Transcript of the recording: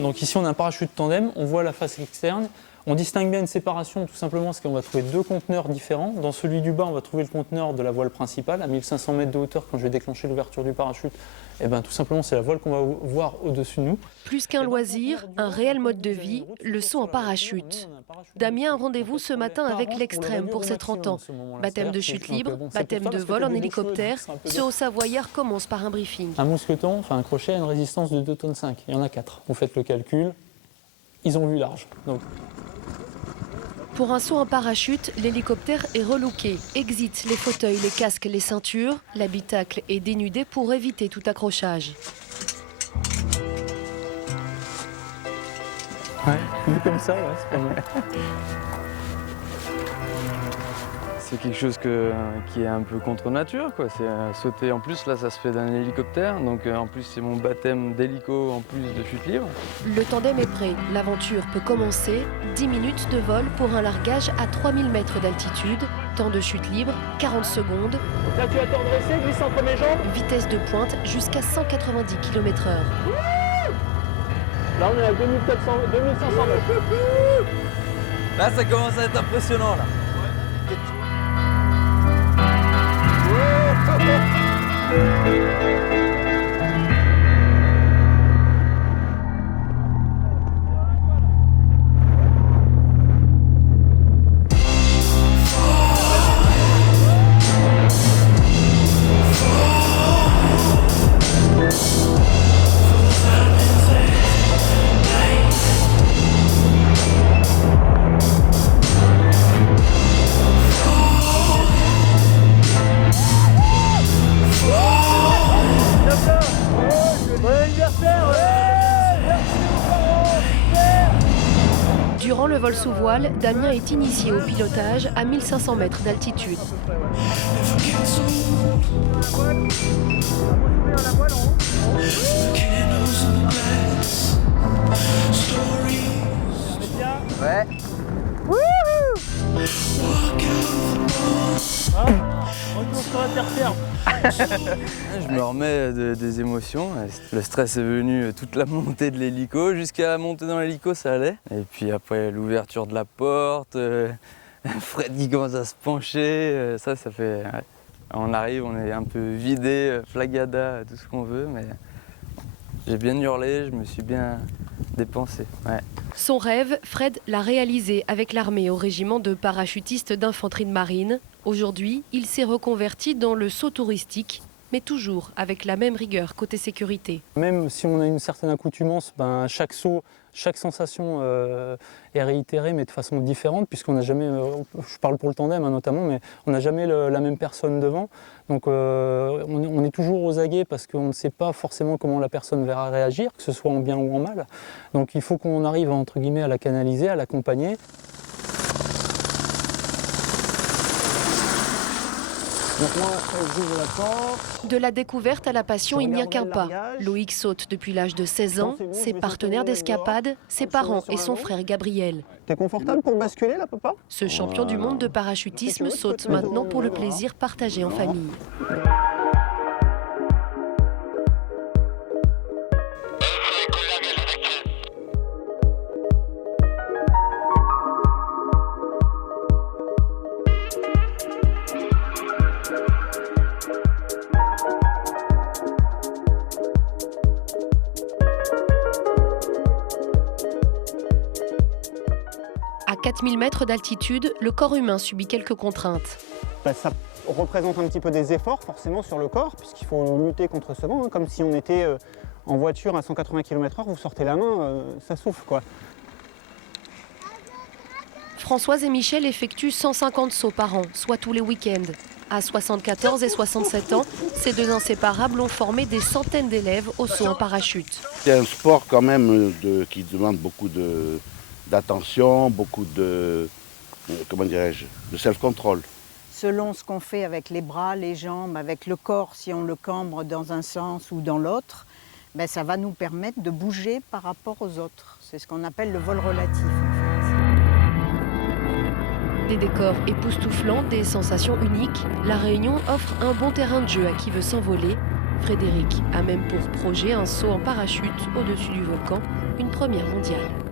Donc ici on a un parachute tandem, on voit la face externe. On distingue bien une séparation tout simplement parce qu'on va trouver deux conteneurs différents. Dans celui du bas, on va trouver le conteneur de la voile principale à 1500 mètres de hauteur. Quand je vais déclencher l'ouverture du parachute, et ben, tout simplement c'est la voile qu'on va voir au-dessus de nous. Plus qu'un loisir, un réel mode de vie, le saut en parachute. Damien a rendez-vous ce matin avec l'extrême pour ses 30 ans. Baptême de chute libre, baptême de vol en hélicoptère. Ce Haut-Savoyard commence par un briefing. Un mousqueton, enfin un crochet, a une résistance de 2,5 tonnes. Il y en a 4. Vous faites le calcul, ils ont vu large. Donc, pour un saut en parachute, l'hélicoptère est relooké. Exit les fauteuils, les casques, les ceintures. L'habitacle est dénudé pour éviter tout accrochage. Ouais, vu comme ça, ouais, c'est pas mal. C'est quelque chose qui est un peu contre nature, quoi. C'est sauter en plus, là ça se fait d'un hélicoptère, donc en plus c'est mon baptême d'hélico en plus de chute libre. Le tandem est prêt, l'aventure peut commencer. 10 minutes de vol pour un largage à 3000 mètres d'altitude. Temps de chute libre, 40 secondes. Donc là tu vas te redresser, glisse entre mes jambes. Vitesse de pointe jusqu'à 190 km/h. Là on est à 2500 mètres. Là ça commence à être impressionnant là. Durant le vol sous voile, Damien est initié au pilotage à 1500 mètres d'altitude. Ouais. Retour sur la terre-ferme. Je me remets des émotions. Le stress est venu toute la montée de l'hélico. Jusqu'à la montée dans l'hélico, ça allait. Et puis après, l'ouverture de la porte, Fred qui commence à se pencher. Ça fait... Ouais. On arrive, on est un peu vidé, flagada, tout ce qu'on veut. Mais j'ai bien hurlé, je me suis bien dépensé. Ouais. Son rêve, Fred l'a réalisé avec l'armée au régiment de parachutistes d'infanterie de marine. Aujourd'hui, il s'est reconverti dans le saut touristique, mais toujours avec la même rigueur côté sécurité. Même si on a une certaine accoutumance, ben, chaque saut, chaque sensation est réitérée, mais de façon différente, puisqu'on n'a jamais, je parle pour le tandem hein, notamment, mais on n'a jamais la même personne devant. Donc on est toujours aux aguets parce qu'on ne sait pas forcément comment la personne va réagir, que ce soit en bien ou en mal. Donc il faut qu'on arrive entre guillemets à la canaliser, à l'accompagner. De la découverte à la passion, il n'y a qu'un pas. Loïc saute depuis l'âge de 16 ans. Ses partenaires d'escapade, ses parents et son frère Gabriel. T'es confortable pour basculer là, papa? Ce champion du monde de parachutisme saute maintenant pour le plaisir partagé en famille. À 4000 mètres d'altitude, le corps humain subit quelques contraintes. Ça représente un petit peu des efforts forcément sur le corps, puisqu'il faut lutter contre ce vent, hein, comme si on était en voiture à 180 km/h, vous sortez la main, ça souffle quoi. Françoise et Michel effectuent 150 sauts par an, soit tous les week-ends. À 74 et 67 ans, ces deux inséparables ont formé des centaines d'élèves au saut en parachute. C'est un sport quand même qui demande beaucoup d'attention, beaucoup de, comment dirais-je, de self-control. Selon ce qu'on fait avec les bras, les jambes, avec le corps, si on le cambre dans un sens ou dans l'autre, ben ça va nous permettre de bouger par rapport aux autres. C'est ce qu'on appelle le vol relatif. Des décors époustouflants, des sensations uniques, La Réunion offre un bon terrain de jeu à qui veut s'envoler. Frédéric a même pour projet un saut en parachute au-dessus du volcan, une première mondiale.